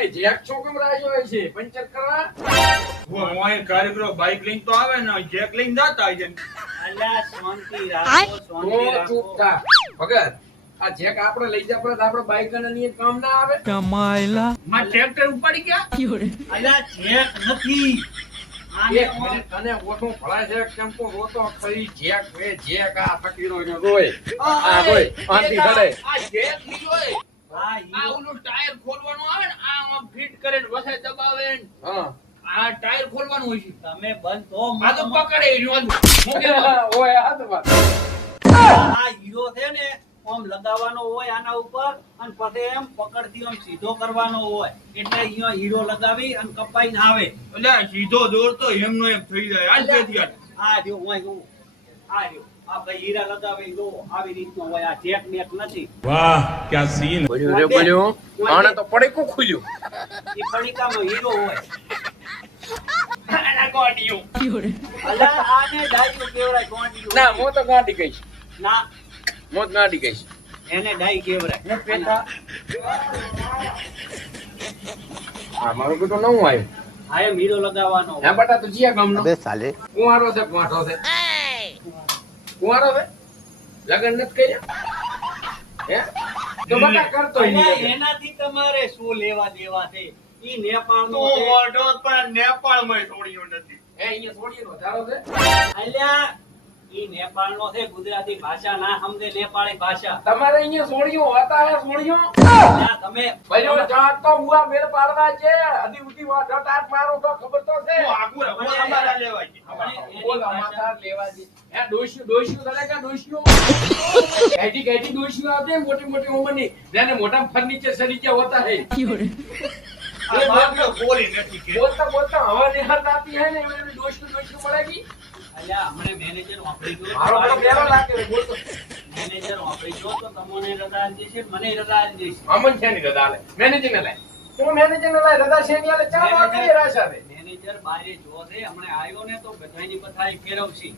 નહીં જેક છોકમ રાખ્યો હોય છે પંચર કરવા ઓય કારીગરો બાઈક લઈને તો આવે ને જેક લઈને જાતા હોય છે અલ્યા શાંતિ રાખો શાંતિ ઓ રાખો ચૂપ થા ભગત આ જેક આપણે લઈ જા પર આપણે બાઈક અને ની કામ ના આવે માં ટ્રેક્ટર ઉપાડી ગયા અલ્યા જેક નથી આને એક મિનિટ તને ઓઠો ભળાય છે કેમ કો રોતો ખરી જેક વે જેક આ ફકીરો ને રોય આ રોય આંટી ખડે આ જેક લીધો એ આ આ હીરો ઓલું ટાયર ખોલવાનું આવે ને આ આમ ફિટ કરીને વસે દબાવે ને હા આ ટાયર ખોલવાનું હોય છે તમે બંધ તો આ તો પકડે રહ્યો મૂકે ઓય હાથ વાત આ હીરો છે ને આમ લગાવવાનો હોય આના ઉપર અને પછી એમ પકડથી આમ સીધો કરવાનો હોય એટલે અહીંયા હીરો લગાવી અને કપાઈને આવે એટલે સીધો દોરતો એમનો એમ થઈ જાય આ જેથી આ જો હોય જો આ જો આ ભાઈ હીરા લગાવે જો આવી રીતનો હોય આ ચેક બેક નથી વાહ क्या सीन બોલ્યો રે બોલ્યો આને તો પડી કો ખુલ્યું એ પડીકામાં હીરો હોય આના ગોડિયું અલા આને ડાઈઓ કેવરાય ગોંડિયું ના મો તો ગાડી ગઈ ના મોત ગાડી ગઈ એને ડાઈ કેવરાય ને પેટા આ મારું બેટો નવું આવ્યું આ એમ હીરો લગાવવાનો હે બટા તું જીયા ગામનો अबे साले કુંવારો છે કુંવારો છે કુંવારો છે લગન નથી કર્યા હે તો બટા કરતો અલ્યા, નહીં એનાથી તમારે શું લેવા દેવા છે ઈ નેપાળનો તો છે. વડો પણ નેપાળમાં છોડ્યો નથી હે અહીંયા છોડીનો ધારો છે અલ્યા ઈ નેપાળનો છે ગુજરાતી ભાષા ના સમજે નેપાળી ભાષા તમારે અહીંયા છોડીઓ હતા હે છોડીઓ અલ્યા, તમે ભલ્યો જાત તો હુઆ મેર પાડવા છે અધી ઉધી વાત ટાટ મારો તો ખબર તો છે તો આગળ રમવા અમારા લેવાય છે એની બોલ ભાષા- અમાર લેવા દે હે ડોશિયો ડોશિયો તને કે ડોશિયો કેટી કેટી ડોશિયો આવતે મોટી મોટી ઉંમરની જેને મોટા ફર્નિચર સરી કે હોતા હે આ બાપડો બોલી નથી કે બોલતા બોલતા હવા નિહાર આતી હે ને એવી ડોશિયો ડોશિયો મળેગી અલ્યા, હમણે મેનેજર વાપરી ગયો મારો બડો બેરો લાગે રે બોલતો મેનેજર વાપરી ગયો તો તમને રજા આલી દેશે મને રજા આલી દેશે અમન છે ની રદા લે મેનેજર ને લે તું મેનેજર ને લે રદા છે ની લે ચા વાગી રાશા દે મેનેજર બારે જો છે હમણે આવ્યો ને તો બધાયની બધાય ફેરવશી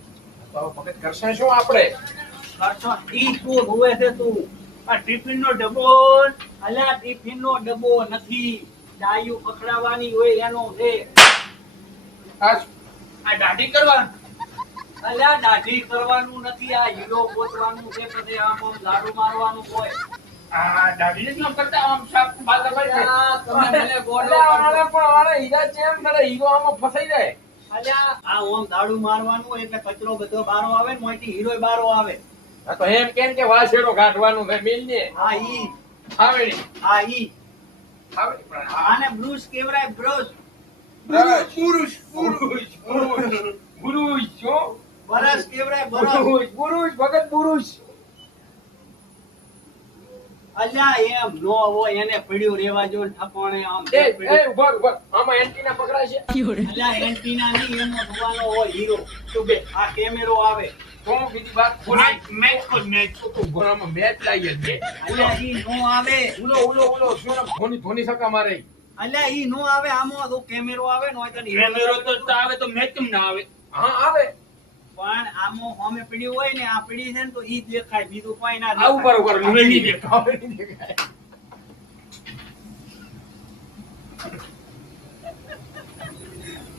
તો ભગત કરશે શું આપણે કરશો ઈ તું રોવે છે તું આ ટિફિનનો ડબ્બો અલ્યા ટિફિનનો ડબ્બો નથી ડાયું પકડાવાની હોય એનો છે આ આ દાઢી કરવા અલ્યા દાઢી કરવાનું નથી આ હીરો ગોતવાનું છે પછી આમ આમ લાડુ મારવાનું હોય આ દાઢી જ ન કરતા આમ સાફ બાલ દબાઈ જાય અલ્યા, તમે મને ગોળો આલે કરશો. પણ આલે હીરા ચેમ કરે હીરો આમાં ફસાઈ જાય અલ્યા, આ ઓમ દાડુ મારવાનું હોય એટલે કચરો બધો બારો આવે ને મોયથી હીરોય બારો આવે આ તો એમ કેમ કે વાસેડો કાઢવાનું છે મિલ ને આ ઈ આવેડી આ ઈ આવેડી પણ આને બ્રુશ કેવરાય બ્રુશ પુરુષ પુરુષ ગુરુજ છો બરસ કેવરાય બરસ ગુરુજ ભગત ગુરુજ અલ્યા એમ નો હોય એને પડ્યું રેવા જો ને ઠકોણે આમ એ ઉભર ઉભર આમાં એન્ટીના પકડાય છે અલ્યા એન્ટીના નહીં એનો જોવાનો હોય હીરો તું બે આ કેમેરો આવે તો બીજી વાત મેચ કો મેચ ઉભરામાં મેચ લાગી છે અલ્યા ઈ નો આવે ઉલો શું ના ધોની ધોની સકા મારે અલ્યા ઈ નો આવે આમાં તો કેમેરો આવે નો હોય તો કેમેરો તો આવે તો મેચ કેમ ના આવે હા આવે પણ આમાં સામે પડ્યું હોય ને આ પડી છે ને તો ઈ જ દેખાય બીજું કોઈ ના આ ઉપર દેખાય ઉપર લીલી દેખાય